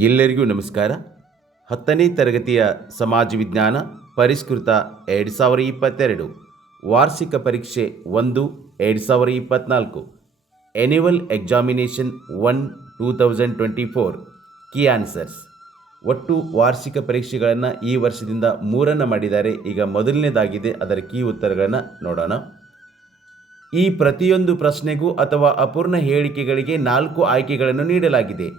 ಎಲ್ಲರಿಗೂ ನಮಸ್ಕಾರ. ಹತ್ತನೇ ತರಗತಿಯ ಸಮಾಜ ವಿಜ್ಞಾನ ಪರಿಷ್ಕೃತ ಎರಡು ಸಾವಿರ ಇಪ್ಪತ್ತೆರಡು. ವಾರ್ಷಿಕ ಪರೀಕ್ಷೆ ಒಂದು, ಎರಡು ಸಾವಿರ ಇಪ್ಪತ್ತ್ನಾಲ್ಕು annual examination one two thousand twenty four key answers ಒಟ್ಟು ವಾರ್ಷಿಕ ಪರೀಕ್ಷೆಗಳನ್ನು ಈ ವರ್ಷದಿಂದ ಮೂರನ್ನು ಮಾಡಿದ್ದಾರೆ. ಈಗ ಮೊದಲನೇದಾಗಿದೆ. ಅದರ ಕೀ ಉತ್ತರಗಳನ್ನು ನೋಡೋಣ. ಈ ಪ್ರತಿಯೊಂದು ಪ್ರಶ್ನೆಗೂ ಅಥವಾ ಅಪೂರ್ಣ ಹೇಳಿಕೆಗಳಿಗೆ ನಾಲ್ಕು ಆಯ್ಕೆಗಳನ್ನು ನೀಡಲಾಗಿದೆ.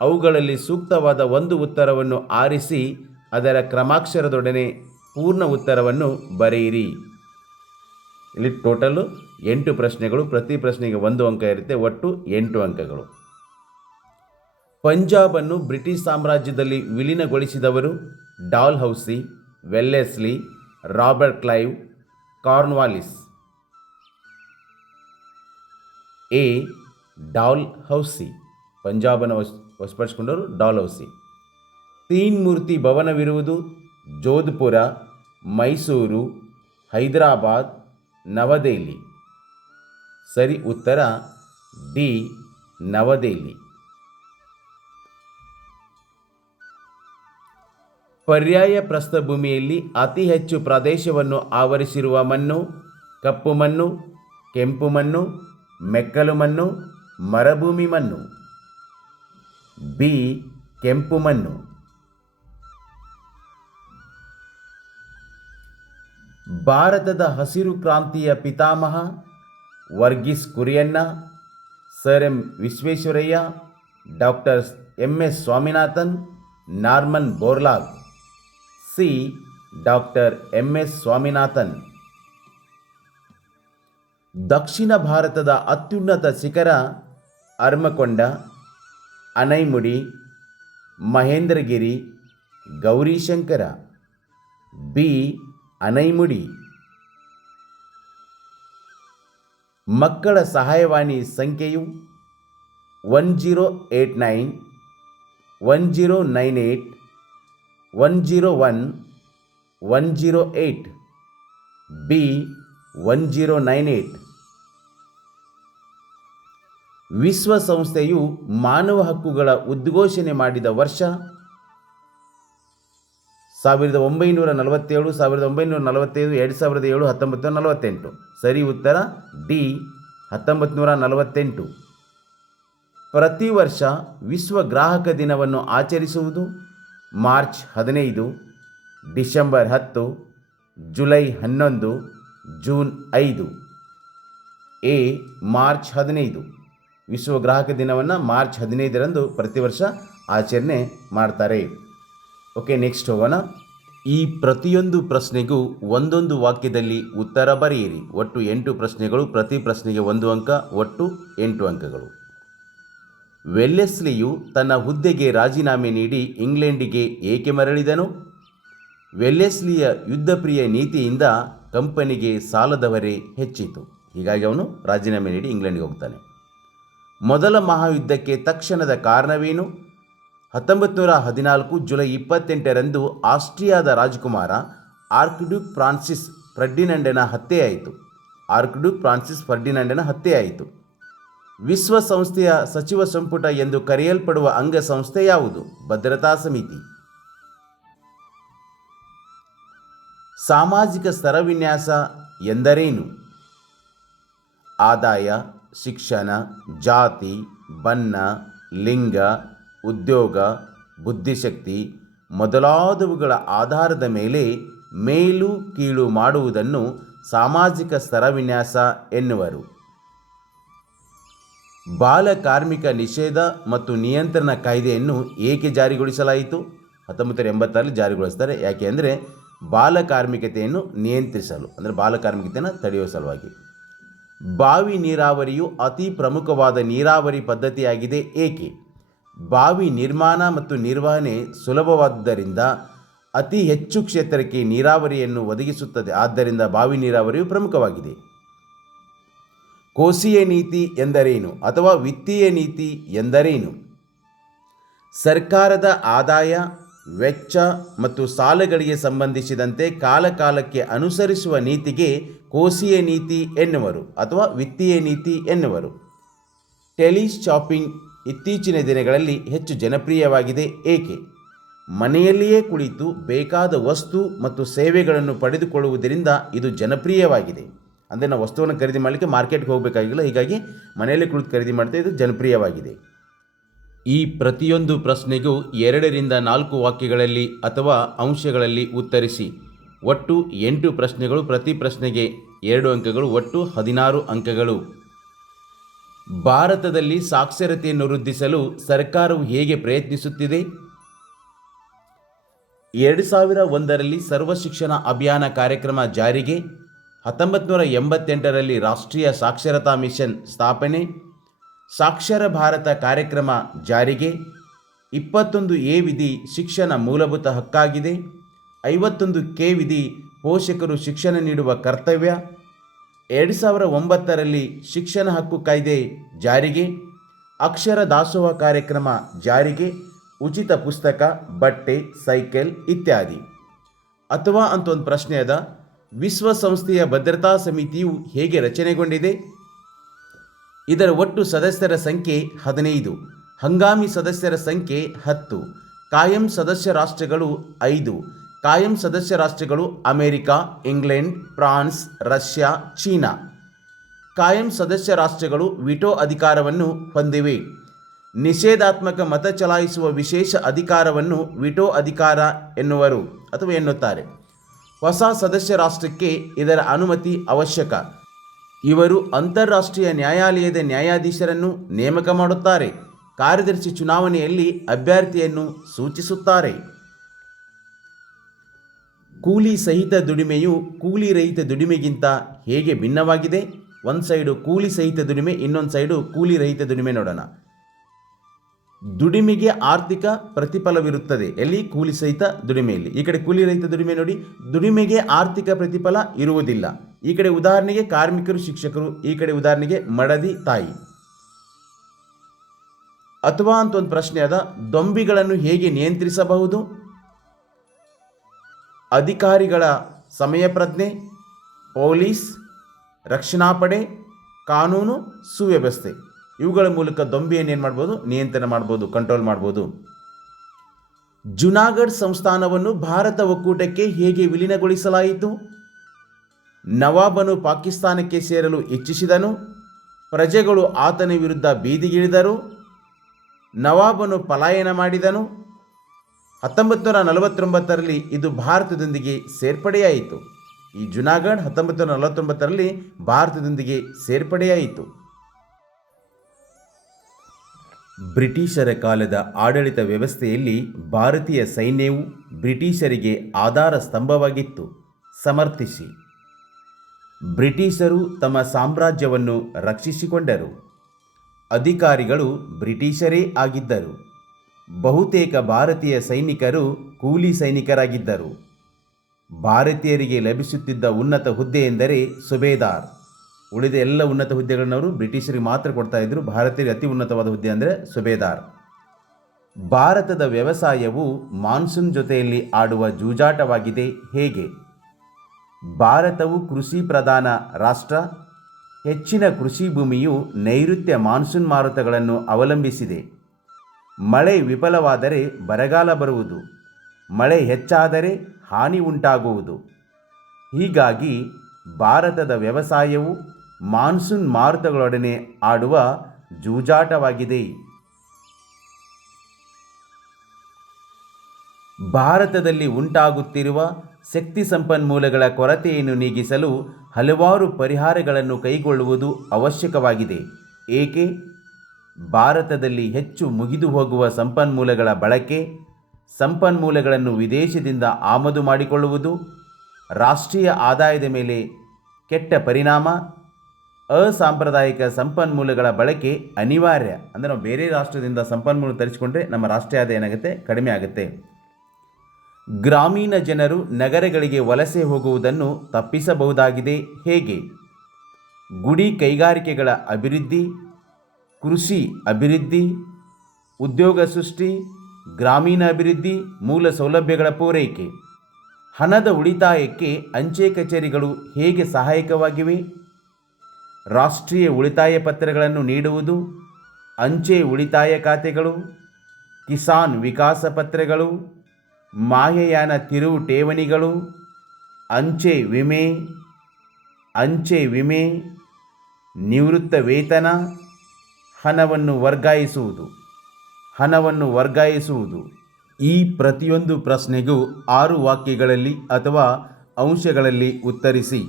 ಅವುಗಳಲ್ಲಿ ಸೂಕ್ತವಾದ ಒಂದು ಉತ್ತರವನ್ನು ಆರಿಸಿ ಅದರ ಕ್ರಮಾಕ್ಷರದೊಡನೆ ಪೂರ್ಣ ಉತ್ತರವನ್ನು ಬರೆಯಿರಿ. ಇಲ್ಲಿ ಟೋಟಲು ಎಂಟು ಪ್ರಶ್ನೆಗಳು, ಪ್ರತಿ ಪ್ರಶ್ನೆಗೆ ಒಂದು ಅಂಕ ಇರುತ್ತೆ, ಒಟ್ಟು ಎಂಟು ಅಂಕಗಳು. ಪಂಜಾಬನ್ನು ಬ್ರಿಟಿಷ್ ಸಾಮ್ರಾಜ್ಯದಲ್ಲಿ ವಿಲೀನಗೊಳಿಸಿದವರು Dalhousie, Wellesley, Robert Clive, Cornwallis. A, Dalhousie, ಪಂಜಾಬನ ವಶಪಡಿಸಿಕೊಂಡವರು ಡಾಲ್ ಹೌಸಿ ತೀನ್ ಮೂರ್ತಿ ಭವನವಿರುವುದು ಜೋಧ್ಪುರ, ಮೈಸೂರು, ಹೈದರಾಬಾದ್, ನವದೆಹಲಿ. ಸರಿ ಉತ್ತರ, ಡಿ, ನವದೆಹಲಿ. ಪರ್ಯಾಯ ಪ್ರಸ್ಥಭೂಮಿಯಲ್ಲಿ ಅತಿ ಹೆಚ್ಚು ಪ್ರದೇಶವನ್ನು ಆವರಿಸಿರುವ ಮಣ್ಣು ಕಪ್ಪು ಮಣ್ಣು, ಕೆಂಪು ಮಣ್ಣು, ಮೆಕ್ಕಲು ಮಣ್ಣು, ಮರಭೂಮಿ ಮಣ್ಣು. ಬಿ ಕೆಂಪು ಮಣ್ಣು. ಭಾರತದ ಹಸಿರು ಕ್ರಾಂತಿಯ ಪಿತಾಮಹ Verghese Kurien, sir M Visvesvaraya, doctor M S Swaminathan, Norman Borlaug. C doctor M S Swaminathan. ದಕ್ಷಿಣ ಭಾರತದ ಅತ್ಯುನ್ನತ ಶಿಖರ ಅರ್ಮಕೊಂಡ ಅನೈಮುಡಿ, ಮಹೇಂದ್ರಗಿರಿ, ಗೌರಿಶಂಕರ, ಬಿ. ಅನೈಮುಡಿ. ಮಕ್ಕಳ ಸಹಾಯವಾಣಿ ಸಂಖ್ಯೆಯು one zero eight nine, one zero nine eight, one zero one one zero eight, B. One zero nine eight. ವಿಶ್ವಸಂಸ್ಥೆಯು ಮಾನವ ಹಕ್ಕುಗಳ ಉದ್ಘೋಷಣೆ ಮಾಡಿದ ವರ್ಷ ಸಾವಿರದ ಒಂಬೈನೂರ ನಲವತ್ತೇಳು, ಸಾವಿರದ ಒಂಬೈನೂರ ನಲವತ್ತೈದು, ಎರಡು ಸಾವಿರದ ಏಳು, ಹತ್ತೊಂಬತ್ತು, ನಲವತ್ತೆಂಟು. ಸರಿ ಉತ್ತರ? ಡಿ ಹತ್ತೊಂಬತ್ತು ನೂರ ನಲವತ್ತೆಂಟು. ಪ್ರತಿ ವರ್ಷ ವಿಶ್ವ ಗ್ರಾಹಕ ದಿನವನ್ನು ಆಚರಿಸುವುದು ಮಾರ್ಚ್ ಹದಿನೈದು, ಡಿಸೆಂಬರ್ ಹತ್ತು, ಜುಲೈ ಹನ್ನೊಂದು, ಜೂನ್ ಐದು. ಎ, ಮಾರ್ಚ್ ಹದಿನೈದು. ವಿಶ್ವ ಗ್ರಾಹಕ ದಿನವನ್ನು ಮಾರ್ಚ್ ಹದಿನೈದರಂದು ಪ್ರತಿ ವರ್ಷ ಆಚರಣೆ ಮಾಡ್ತಾರೆ. ಓಕೆ, ನೆಕ್ಸ್ಟ್ ಹೋಗೋಣ. ಈ ಪ್ರತಿಯೊಂದು ಪ್ರಶ್ನೆಗೂ ಒಂದೊಂದು ವಾಕ್ಯದಲ್ಲಿ ಉತ್ತರ ಬರೆಯಿರಿ. ಒಟ್ಟು ಎಂಟು ಪ್ರಶ್ನೆಗಳು, ಪ್ರತಿ ಪ್ರಶ್ನೆಗೆ ಒಂದು ಅಂಕ, ಒಟ್ಟು ಎಂಟು ಅಂಕಗಳು. ವೆಲ್ಲೆಸ್ಲಿಯು ತನ್ನ ಹುದ್ದೆಗೆ ರಾಜೀನಾಮೆ ನೀಡಿ ಇಂಗ್ಲೆಂಡಿಗೆ ಏಕೆ ಮರಳಿದನು? ವೆಲ್ಲೆಸ್ಲಿಯ ಯುದ್ಧಪ್ರಿಯ ನೀತಿಯಿಂದ ಕಂಪನಿಗೆ ಸಾಲದವರೇ ಹೆಚ್ಚಿತು ಹೀಗಾಗಿ ಅವನು ರಾಜೀನಾಮೆ ನೀಡಿ ಇಂಗ್ಲೆಂಡ್ಗೆ ಹೋಗ್ತಾನೆ. ಮೊದಲ ಮಹಾಯುದ್ಧಕ್ಕೆ ತಕ್ಷಣದ ಕಾರಣವೇನು? ಹತ್ತೊಂಬತ್ತು ನೂರ ಹದಿನಾಲ್ಕು ಜುಲೈ ಇಪ್ಪತ್ತೆಂಟರಂದು ಆಸ್ಟ್ರಿಯಾದ ರಾಜಕುಮಾರ ಆರ್ಕ್ಡ್ಯೂಕ್ ಫ್ರಾನ್ಸಿಸ್ ಫರ್ಡಿನಂಡನ ಹತ್ಯೆಯಾಯಿತು. ಆರ್ಕ್ಡ್ಯೂಕ್ ಫ್ರಾನ್ಸಿಸ್ ಫರ್ಡಿನಂಡನ ಹತ್ಯೆಯಾಯಿತು. ವಿಶ್ವಸಂಸ್ಥೆಯ ಸಚಿವ ಸಂಪುಟ ಎಂದು ಕರೆಯಲ್ಪಡುವ ಅಂಗಸಂಸ್ಥೆ ಯಾವುದು? ಭದ್ರತಾ ಸಮಿತಿ. ಸಾಮಾಜಿಕ ಸ್ತರವಿನ್ಯಾಸ ಎಂದರೇನು? ಆದಾಯ ಶಿಕ್ಷಣ, ಜಾತಿ, ಬಣ್ಣ, ಲಿಂಗ, ಉದ್ಯೋಗ, ಬುದ್ಧಿಶಕ್ತಿ ಮೊದಲಾದವುಗಳ ಆಧಾರದ ಮೇಲೆ ಮೇಲು ಕೀಳು ಮಾಡುವುದನ್ನು ಸಾಮಾಜಿಕ ಸ್ತರವಿನ್ಯಾಸ ಎನ್ನುವರು. ಬಾಲ ಕಾರ್ಮಿಕ ನಿಷೇಧ ಮತ್ತು ನಿಯಂತ್ರಣ ಕಾಯ್ದೆಯನ್ನು ಏಕೆ ಜಾರಿಗೊಳಿಸಲಾಯಿತು? ಹತ್ತೊಂಬತ್ತು ಎಂಬತ್ತರಲ್ಲಿ ಜಾರಿಗೊಳಿಸ್ತಾರೆ ಯಾಕೆ ಅಂದರೆ ಬಾಲ ಕಾರ್ಮಿಕತೆಯನ್ನು ನಿಯಂತ್ರಿಸಲು, ಅಂದರೆ ಬಾಲ ಕಾರ್ಮಿಕತೆಯನ್ನು ತಡೆಯುವ ಸಲುವಾಗಿ. ಬಾವಿ ನೀರಾವರಿಯು ಅತಿ ಪ್ರಮುಖವಾದ ನೀರಾವರಿ ಪದ್ಧತಿಯಾಗಿದೆ. ಏಕೆ? ಬಾವಿ ನಿರ್ಮಾಣ ಮತ್ತು ನಿರ್ವಹಣೆ ಸುಲಭವಾದ್ದರಿಂದ ಅತಿ ಹೆಚ್ಚು ಕ್ಷೇತ್ರಕ್ಕೆ ನೀರಾವರಿಯನ್ನು ಒದಗಿಸುತ್ತದೆ. ಆದ್ದರಿಂದ ಬಾವಿ ನೀರಾವರಿಯು ಪ್ರಮುಖವಾಗಿದೆ. ಕೋಶೀಯ ನೀತಿ ಎಂದರೇನು? ಅಥವಾ ವಿತ್ತೀಯ ನೀತಿ ಎಂದರೇನು? ಸರ್ಕಾರದ ಆದಾಯ ವೆಚ್ಚ ಮತ್ತು ಸಾಲಗಳಿಗೆ ಸಂಬಂಧಿಸಿದಂತೆ ಕಾಲಕಾಲಕ್ಕೆ ಅನುಸರಿಸುವ ನೀತಿಗೆ ಕೋಸಿಯ ನೀತಿ ಎನ್ನುವರು ಅಥವಾ ವಿತ್ತೀಯ ನೀತಿ ಎನ್ನುವರು. ಟೆಲಿಶಾಪಿಂಗ್ ಇತ್ತೀಚಿನ ದಿನಗಳಲ್ಲಿ ಹೆಚ್ಚು ಜನಪ್ರಿಯವಾಗಿದೆ. ಏಕೆ? ಮನೆಯಲ್ಲಿಯೇ ಕುಳಿತು ಬೇಕಾದ ವಸ್ತು ಮತ್ತು ಸೇವೆಗಳನ್ನು ಪಡೆದುಕೊಳ್ಳುವುದರಿಂದ ಇದು ಜನಪ್ರಿಯವಾಗಿದೆ. ಅಂದರೆ ನಾವು ವಸ್ತುವನ್ನು ಖರೀದಿ ಮಾಡಲಿಕ್ಕೆ ಮಾರ್ಕೆಟ್ಗೆ ಹೋಗಬೇಕಾಗಿಲ್ಲ. ಹೀಗಾಗಿ ಮನೆಯಲ್ಲೇ ಕುಳಿತು ಖರೀದಿ ಮಾಡ್ತಾ ಇದು ಜನಪ್ರಿಯವಾಗಿದೆ. ಈ ಪ್ರತಿಯೊಂದು ಪ್ರಶ್ನೆಗೂ ಎರಡರಿಂದ ನಾಲ್ಕು ವಾಕ್ಯಗಳಲ್ಲಿ ಅಥವಾ ಅಂಶಗಳಲ್ಲಿ ಉತ್ತರಿಸಿ. ಒಟ್ಟು ಎಂಟು ಪ್ರಶ್ನೆಗಳು ಪ್ರತಿ ಪ್ರಶ್ನೆಗೆ ಎರಡು ಅಂಕಗಳು, ಒಟ್ಟು ಹದಿನಾರು ಅಂಕಗಳು. ಭಾರತದಲ್ಲಿ ಸಾಕ್ಷರತೆಯನ್ನು ವೃದ್ಧಿಸಲು ಸರ್ಕಾರವು ಹೇಗೆ ಪ್ರಯತ್ನಿಸುತ್ತಿದೆ? ಎರಡು ಸಾವಿರ ಒಂದರಲ್ಲಿ ಸರ್ವ ಶಿಕ್ಷಣ ಅಭಿಯಾನ ಕಾರ್ಯಕ್ರಮ ಜಾರಿಗೆ. ಹತ್ತೊಂಬತ್ತು ನೂರ ಎಂಬತ್ತೆಂಟರಲ್ಲಿ ರಾಷ್ಟ್ರೀಯ ಸಾಕ್ಷರತಾ ಮಿಷನ್ ಸ್ಥಾಪನೆ. ಸಾಕ್ಷರ ಭಾರತ ಕಾರ್ಯಕ್ರಮ ಜಾರಿಗೆ ಇಪ್ಪತ್ತೊಂದು ಎ ವಿಧಿ ಶಿಕ್ಷಣ ಮೂಲಭೂತ ಹಕ್ಕಾಗಿದೆ. ಐವತ್ತೊಂದು ಕೆ ವಿಧಿ ಪೋಷಕರು ಶಿಕ್ಷಣ ನೀಡುವ ಕರ್ತವ್ಯ. ಎರಡು ಸಾವಿರ ಒಂಬತ್ತರಲ್ಲಿ ಶಿಕ್ಷಣ ಹಕ್ಕು ಕಾಯ್ದೆ ಜಾರಿಗೆ. ಅಕ್ಷರ ದಾಸೋಹ ಕಾರ್ಯಕ್ರಮ ಜಾರಿಗೆ. ಉಚಿತ ಪುಸ್ತಕ, ಬಟ್ಟೆ, ಸೈಕಲ್ ಇತ್ಯಾದಿ. ಅಥವಾ ಅಂತ ಒಂದು ಪ್ರಶ್ನೆ ಅದ. ವಿಶ್ವಸಂಸ್ಥೆಯ ಭದ್ರತಾ ಸಮಿತಿಯು ಹೇಗೆ ರಚನೆಗೊಂಡಿದೆ? ಇದರ ಒಟ್ಟು ಸದಸ್ಯರ ಸಂಖ್ಯೆ ಹದಿನೈದು. ಹಂಗಾಮಿ ಸದಸ್ಯರ ಸಂಖ್ಯೆ ಹತ್ತು. ಕಾಯಂ ಸದಸ್ಯ ರಾಷ್ಟ್ರಗಳು ಐದು. ಕಾಯಂ ಸದಸ್ಯ ರಾಷ್ಟ್ರಗಳು America, England, France, Russia, China. ಕಾಯಂ ಸದಸ್ಯ ರಾಷ್ಟ್ರಗಳು ವಿಟೋ ಅಧಿಕಾರವನ್ನು ಹೊಂದಿವೆ. ನಿಷೇಧಾತ್ಮಕ ಮತ ಚಲಾಯಿಸುವ ವಿಶೇಷ ಅಧಿಕಾರವನ್ನು ವಿಟೋ ಅಧಿಕಾರ ಎನ್ನುವರು ಅಥವಾ ಎನ್ನುತ್ತಾರೆ. ಹೊಸ ಸದಸ್ಯ ರಾಷ್ಟ್ರಕ್ಕೆ ಇದರ ಅನುಮತಿ ಅವಶ್ಯಕ. ಇವರು ಅಂತಾರಾಷ್ಟ್ರೀಯ ನ್ಯಾಯಾಲಯದ ನ್ಯಾಯಾಧೀಶರನ್ನು ನೇಮಕ ಮಾಡುತ್ತಾರೆ. ಕಾರ್ಯದರ್ಶಿ ಚುನಾವಣೆಯಲ್ಲಿ ಅಭ್ಯರ್ಥಿಯನ್ನು ಸೂಚಿಸುತ್ತಾರೆ. ಕೂಲಿ ಸಹಿತ ದುಡಿಮೆಯು ಕೂಲಿ ರಹಿತ ದುಡಿಮೆಗಿಂತ ಹೇಗೆ ಭಿನ್ನವಾಗಿದೆ? ಒಂದು ಸೈಡು ಕೂಲಿ ಸಹಿತ ದುಡಿಮೆ, ಇನ್ನೊಂದು ಸೈಡು ಕೂಲಿ ರಹಿತ ದುಡಿಮೆ ನೋಡೋಣ. ದುಡಿಮೆಗೆ ಆರ್ಥಿಕ ಪ್ರತಿಫಲವಿರುತ್ತದೆ. ಎಲ್ಲಿ? ಕೂಲಿ ಸಹಿತ ದುಡಿಮೆಯಲ್ಲಿ. ಈ ಕಡೆ ಕೂಲಿ ರಹಿತ ದುಡಿಮೆ ನೋಡಿ. ದುಡಿಮೆಗೆ ಆರ್ಥಿಕ ಪ್ರತಿಫಲ ಇರುವುದಿಲ್ಲ. ಈ ಕಡೆ ಉದಾಹರಣೆಗೆ ಕಾರ್ಮಿಕರು, ಶಿಕ್ಷಕರು, ಈ ಕಡೆ ಉದಾಹರಣೆಗೆ ಮಡದಿ ತಾಯಿ. ಅಥವಾ ಅಂತ ಒಂದು ಪ್ರಶ್ನೆ ಅದ ದೊಂಬಿಗಳನ್ನು ಹೇಗೆ ನಿಯಂತ್ರಿಸಬಹುದು? ಅಧಿಕಾರಿಗಳ ಸಮಯ ಪ್ರಜ್ಞೆ, ಪೊಲೀಸ್, ರಕ್ಷಣಾ ಪಡೆ, ಕಾನೂನು ಸುವ್ಯವಸ್ಥೆ. ಇವುಗಳ ಮೂಲಕ ದೊಂಬಿಯನ್ನು ಏನು ಮಾಡ್ಬೋದು? ನಿಯಂತ್ರಣ ಮಾಡ್ಬೋದು ಕಂಟ್ರೋಲ್ ಮಾಡ್ಬೋದು. ಜುನಾಗಢ್ ಸಂಸ್ಥಾನವನ್ನು ಭಾರತ ಒಕ್ಕೂಟಕ್ಕೆ ಹೇಗೆ ವಿಲೀನಗೊಳಿಸಲಾಯಿತು? ನವಾಬನು ಪಾಕಿಸ್ತಾನಕ್ಕೆ ಸೇರಲು ಇಚ್ಛಿಸಿದನು, ಪ್ರಜೆಗಳು ಆತನ ವಿರುದ್ಧ ಬೀದಿಗಿಳಿದರು. ನವಾಬನು ಪಲಾಯನ ಮಾಡಿದನು. ಹತ್ತೊಂಬತ್ತು ನೂರ ನಲವತ್ತೊಂಬತ್ತರಲ್ಲಿ ಇದು ಭಾರತದೊಂದಿಗೆ ಸೇರ್ಪಡೆಯಾಯಿತು. ಈ ಜುನಾಗಢ್ ಹತ್ತೊಂಬತ್ತು ನೂರ ನಲವತ್ತೊಂಬತ್ತರಲ್ಲಿ ಭಾರತದೊಂದಿಗೆ ಸೇರ್ಪಡೆಯಾಯಿತು. ಬ್ರಿಟಿಷರ ಕಾಲದ ಆಡಳಿತ ವ್ಯವಸ್ಥೆಯಲ್ಲಿ ಭಾರತೀಯ ಸೈನ್ಯವು ಬ್ರಿಟಿಷರಿಗೆ ಆಧಾರ ಸ್ತಂಭವಾಗಿತ್ತು. ಸಮರ್ಥಿಸಿ. ಬ್ರಿಟಿಷರು ತಮ್ಮ ಸಾಮ್ರಾಜ್ಯವನ್ನು ರಕ್ಷಿಸಿಕೊಂಡರು. ಅಧಿಕಾರಿಗಳು ಬ್ರಿಟಿಷರೇ ಆಗಿದ್ದರು. ಬಹುತೇಕ ಭಾರತೀಯ ಸೈನಿಕರು ಕೂಲಿ ಸೈನಿಕರಾಗಿದ್ದರು. ಭಾರತೀಯರಿಗೆ ಲಭಿಸುತ್ತಿದ್ದ ಉನ್ನತ ಹುದ್ದೆ ಎಂದರೆ ಸುಬೇದಾರ್. ಉಳಿದ ಎಲ್ಲ ಉನ್ನತ ಹುದ್ದೆಗಳನ್ನವರು ಬ್ರಿಟಿಷರಿಗೆ ಮಾತ್ರ ಕೊಡ್ತಾ ಇದ್ದರು ಭಾರತೀಯರಿಗೆ ಅತಿ ಉನ್ನತವಾದ ಹುದ್ದೆ ಅಂದರೆ ಸುಬೇದಾರ್. ಭಾರತದ ವ್ಯವಸಾಯವು ಮಾನ್ಸೂನ್ ಜೊತೆಯಲ್ಲಿ ಆಡುವ ಜೂಜಾಟವಾಗಿದೆ. ಹೇಗೆ? ಭಾರತವು ಕೃಷಿ ಪ್ರಧಾನ ರಾಷ್ಟ್ರ. ಹೆಚ್ಚಿನ ಕೃಷಿ ಭೂಮಿಯು ನೈಋತ್ಯ ಮಾನ್ಸೂನ್ ಮಾರುತಗಳನ್ನು ಅವಲಂಬಿಸಿದೆ. ಮಳೆ ವಿಫಲವಾದರೆ ಬರಗಾಲ ಬರುವುದು. ಮಳೆ ಹೆಚ್ಚಾದರೆ ಹಾನಿ ಉಂಟಾಗುವುದು. ಹೀಗಾಗಿ ಭಾರತದ ವ್ಯವಸಾಯವು ಮಾನ್ಸೂನ್ ಮಾರುತಗಳೊಡನೆ ಆಡುವ ಜೂಜಾಟವಾಗಿದೆ. ಭಾರತದಲ್ಲಿ ಉಂಟಾಗುತ್ತಿರುವ ಶಕ್ತಿ ಸಂಪನ್ಮೂಲಗಳ ಕೊರತೆಯನ್ನು ನೀಗಿಸಲು ಹಲವಾರು ಪರಿಹಾರಗಳನ್ನು ಕೈಗೊಳ್ಳುವುದು ಅವಶ್ಯಕವಾಗಿದೆ. ಏಕೆ? ಭಾರತದಲ್ಲಿ ಹೆಚ್ಚು ಮುಗಿದು ಹೋಗುವ ಸಂಪನ್ಮೂಲಗಳ ಬಳಕೆ, ಸಂಪನ್ಮೂಲಗಳನ್ನು ವಿದೇಶದಿಂದ ಆಮದು ಮಾಡಿಕೊಳ್ಳುವುದು, ರಾಷ್ಟ್ರೀಯ ಆದಾಯದ ಮೇಲೆ ಕೆಟ್ಟ ಪರಿಣಾಮ, ಅಸಾಂಪ್ರದಾಯಿಕ ಸಂಪನ್ಮೂಲಗಳ ಬಳಕೆ ಅನಿವಾರ್ಯ. ಅಂದರೆ ನಾವು ಬೇರೆ ರಾಷ್ಟ್ರದಿಂದ ಸಂಪನ್ಮೂಲ ತರಿಸಿಕೊಂಡ್ರೆ ನಮ್ಮ ರಾಷ್ಟ್ರೀಯ ಆದಾಯ ಏನಾಗುತ್ತೆ? ಕಡಿಮೆ ಆಗುತ್ತೆ. ಗ್ರಾಮೀಣ ಜನರು ನಗರಗಳಿಗೆ ವಲಸೆ ಹೋಗುವುದನ್ನು ತಪ್ಪಿಸಬಹುದಾಗಿದೆ. ಹೇಗೆ? ಗುಡಿ ಕೈಗಾರಿಕೆಗಳ ಅಭಿವೃದ್ಧಿ, ಕೃಷಿ ಅಭಿವೃದ್ಧಿ, ಉದ್ಯೋಗ ಸೃಷ್ಟಿ, ಗ್ರಾಮೀಣ ಅಭಿವೃದ್ಧಿ, ಮೂಲ ಸೌಲಭ್ಯಗಳ ಪೂರೈಕೆ. ಹಣದ ಉಳಿತಾಯಕ್ಕೆ ಅಂಚೆ ಕಚೇರಿಗಳು ಹೇಗೆ ಸಹಾಯಕವಾಗಿವೆ? ರಾಷ್ಟ್ರೀಯ ಉಳಿತಾಯ ಪತ್ರಗಳನ್ನು ನೀಡುವುದು, ಅಂಚೆ ಉಳಿತಾಯ ಖಾತೆಗಳು, ಕಿಸಾನ್ ವಿಕಾಸ ಪತ್ರಗಳು ಮಾಯಯಾನ ತಿರುವು ಠೇವಣಿಗಳು, ಅಂಚೆ ವಿಮೆ ಅಂಚೆ ವಿಮೆ, ನಿವೃತ್ತ ವೇತನ, ಹಣವನ್ನು ವರ್ಗಾಯಿಸುವುದು ಹಣವನ್ನು ವರ್ಗಾಯಿಸುವುದು. ಈ ಪ್ರತಿಯೊಂದು ಪ್ರಶ್ನೆಗೂ ಆರು ವಾಕ್ಯಗಳಲ್ಲಿ ಅಥವಾ ಅಂಶಗಳಲ್ಲಿ ಉತ್ತರಿಸಿ.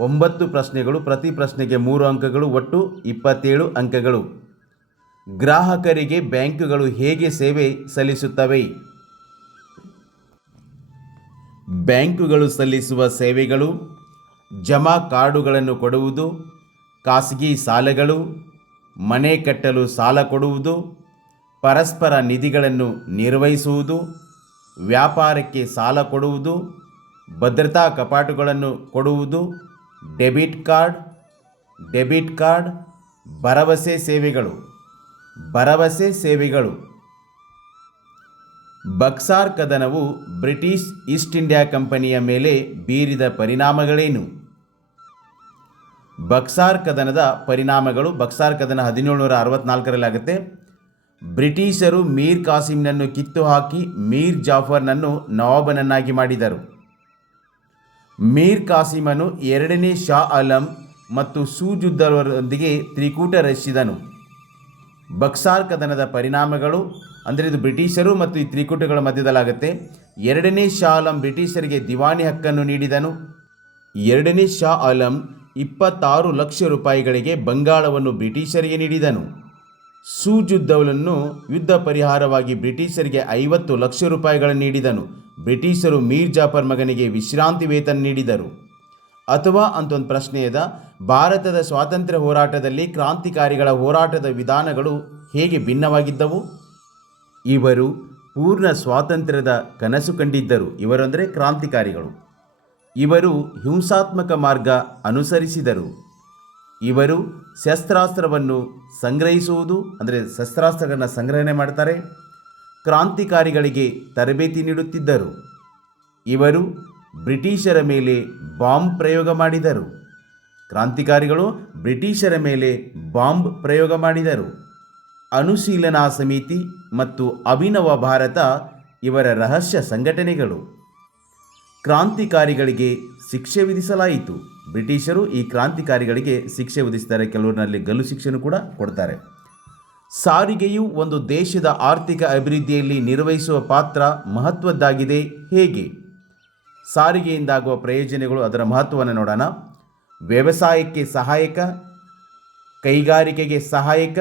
ಒಂಬತ್ತು ಪ್ರಶ್ನೆಗಳು ಪ್ರತಿ ಪ್ರಶ್ನೆಗೆ ಮೂರು ಅಂಕಗಳು, ಒಟ್ಟು ಇಪ್ಪತ್ತೇಳು ಅಂಕಗಳು. ಗ್ರಾಹಕರಿಗೆ ಬ್ಯಾಂಕುಗಳು ಹೇಗೆ ಸೇವೆ ಸಲ್ಲಿಸುತ್ತವೆ? ಬ್ಯಾಂಕುಗಳು ಸಲ್ಲಿಸುವ ಸೇವೆಗಳು, ಜಮಾ ಕಾರ್ಡುಗಳನ್ನು ಕೊಡುವುದು, ಖಾಸಗಿ ಸಾಲಗಳು, ಮನೆ ಕಟ್ಟಲು ಸಾಲ ಕೊಡುವುದು, ಪರಸ್ಪರ ನಿಧಿಗಳನ್ನು ನಿರ್ವಹಿಸುವುದು, ವ್ಯಾಪಾರಕ್ಕೆ ಸಾಲ ಕೊಡುವುದು, ಭದ್ರತಾ ಕಪಾಟುಗಳನ್ನು ಕೊಡುವುದು, ಡೆಬಿಟ್ ಕಾರ್ಡ್ ಡೆಬಿಟ್ ಕಾರ್ಡ್, ಭರವಸೆ ಸೇವೆಗಳು ಭರವಸೆ ಸೇವೆಗಳು. ಬಕ್ಸಾರ್ ಕದನವು ಬ್ರಿಟಿಷ್ ಈಸ್ಟ್ ಇಂಡಿಯಾ ಕಂಪನಿಯ ಮೇಲೆ ಬೀರಿದ ಪರಿಣಾಮಗಳೇನು? ಬಕ್ಸಾರ್ ಕದನದ ಪರಿಣಾಮಗಳು ಬಕ್ಸಾರ್ ಕದನ ಹದಿನೇಳುನೂರ ಅರವತ್ನಾಲ್ಕರಲ್ಲಿ ಆಗುತ್ತೆ. ಬ್ರಿಟಿಷರು ಮೀರ್ ಕಾಸಿಂನನ್ನು ಕಿತ್ತು ಹಾಕಿ ಮೀರ್ ಜಾಫರ್ನನ್ನು ನವಾಬನನ್ನಾಗಿ ಮಾಡಿದರು. ಮೀರ್ ಕಾಸಿಮನು ಎರಡನೇ ಶಾ ಆಲಂ ಮತ್ತು ಸೂಜುದ್ದರೊಂದಿಗೆ ತ್ರಿಕೂಟ ರಚಿಸಿದನು. ಬಕ್ಸಾರ್ ಕದನದ ಪರಿಣಾಮಗಳು ಅಂದರೆ ಇದು ಬ್ರಿಟಿಷರು ಮತ್ತು ಈ ತ್ರಿಕೂಟಗಳ ಮಧ್ಯದಲ್ಲಾಗುತ್ತೆ. ಎರಡನೇ ಶಾ ಆಲಂ ಬ್ರಿಟಿಷರಿಗೆ ದಿವಾನಿ ಹಕ್ಕನ್ನು ನೀಡಿದನು. ಎರಡನೇ ಶಾ ಆಲಂ ಇಪ್ಪತ್ತಾರು ಲಕ್ಷ ರೂಪಾಯಿಗಳಿಗೆ ಬಂಗಾಳವನ್ನು ಬ್ರಿಟಿಷರಿಗೆ ನೀಡಿದನು. ಸೂಜುದ್ದವಲನ್ನು ಯುದ್ಧ ಪರಿಹಾರವಾಗಿ ಬ್ರಿಟಿಷರಿಗೆ ಐವತ್ತು ಲಕ್ಷ ರೂಪಾಯಿಗಳನ್ನು ನೀಡಿದನು. ಬ್ರಿಟಿಷರು ಮೀರ್ ಜಾಫರ್ ಮಗನಿಗೆ ವಿಶ್ರಾಂತಿ ವೇತನ ನೀಡಿದರು. ಅಥವಾ ಅಂತ ಒಂದು ಪ್ರಶ್ನೆ ಇದೆ. ಭಾರತದ ಸ್ವಾತಂತ್ರ್ಯ ಹೋರಾಟದಲ್ಲಿ ಕ್ರಾಂತಿಕಾರಿಗಳ ಹೋರಾಟದ ವಿಧಾನಗಳು ಹೇಗೆ ಭಿನ್ನವಾಗಿದ್ದವು? ಇವರು ಪೂರ್ಣ ಸ್ವಾತಂತ್ರ್ಯದ ಕನಸು ಕಂಡಿದ್ದರು. ಇವರಂದರೆ ಕ್ರಾಂತಿಕಾರಿಗಳು. ಇವರು ಹಿಂಸಾತ್ಮಕ ಮಾರ್ಗ ಅನುಸರಿಸಿದರು. ಇವರು ಶಸ್ತ್ರಾಸ್ತ್ರವನ್ನು ಸಂಗ್ರಹಿಸುವುದು, ಅಂದರೆ ಶಸ್ತ್ರಾಸ್ತ್ರಗಳನ್ನು ಸಂಗ್ರಹಣೆ ಮಾಡ್ತಾರೆ, ಕ್ರಾಂತಿಕಾರಿಗಳಿಗೆ ತರಬೇತಿ ನೀಡುತ್ತಿದ್ದರು. ಇವರು ಬ್ರಿಟಿಷರ ಮೇಲೆ ಬಾಂಬ್ ಪ್ರಯೋಗ ಮಾಡಿದರು. ಕ್ರಾಂತಿಕಾರಿಗಳು ಬ್ರಿಟಿಷರ ಮೇಲೆ ಬಾಂಬ್ ಪ್ರಯೋಗ ಮಾಡಿದರು. ಅನುಶೀಲನಾ ಸಮಿತಿ ಮತ್ತು ಅಭಿನವ ಭಾರತ ಇವರ ರಹಸ್ಯ ಸಂಘಟನೆಗಳು. ಕ್ರಾಂತಿಕಾರಿಗಳಿಗೆ ಶಿಕ್ಷೆ ವಿಧಿಸಲಾಯಿತು. ಬ್ರಿಟಿಷರು ಈ ಕ್ರಾಂತಿಕಾರಿಗಳಿಗೆ ಶಿಕ್ಷೆ ವಿಧಿಸ್ತಾರೆ ಕೆಲವರಲ್ಲಿ ಗಲ್ಲು ಶಿಕ್ಷೆನೂ ಕೂಡ ಕೊಡ್ತಾರೆ. ಸಾರಿಗೆಯು ಒಂದು ದೇಶದ ಆರ್ಥಿಕ ಅಭಿವೃದ್ಧಿಯಲ್ಲಿ ನಿರ್ವಹಿಸುವ ಪಾತ್ರ ಮಹತ್ವದ್ದಾಗಿದೆ ಹೇಗೆ? ಸಾರಿಗೆಯಿಂದಾಗುವ ಪ್ರಯೋಜನಗಳು ಅದರ ಮಹತ್ವವನ್ನು ನೋಡೋಣ. ವ್ಯವಸಾಯಕ್ಕೆ ಸಹಾಯಕ, ಕೈಗಾರಿಕೆಗೆ ಸಹಾಯಕ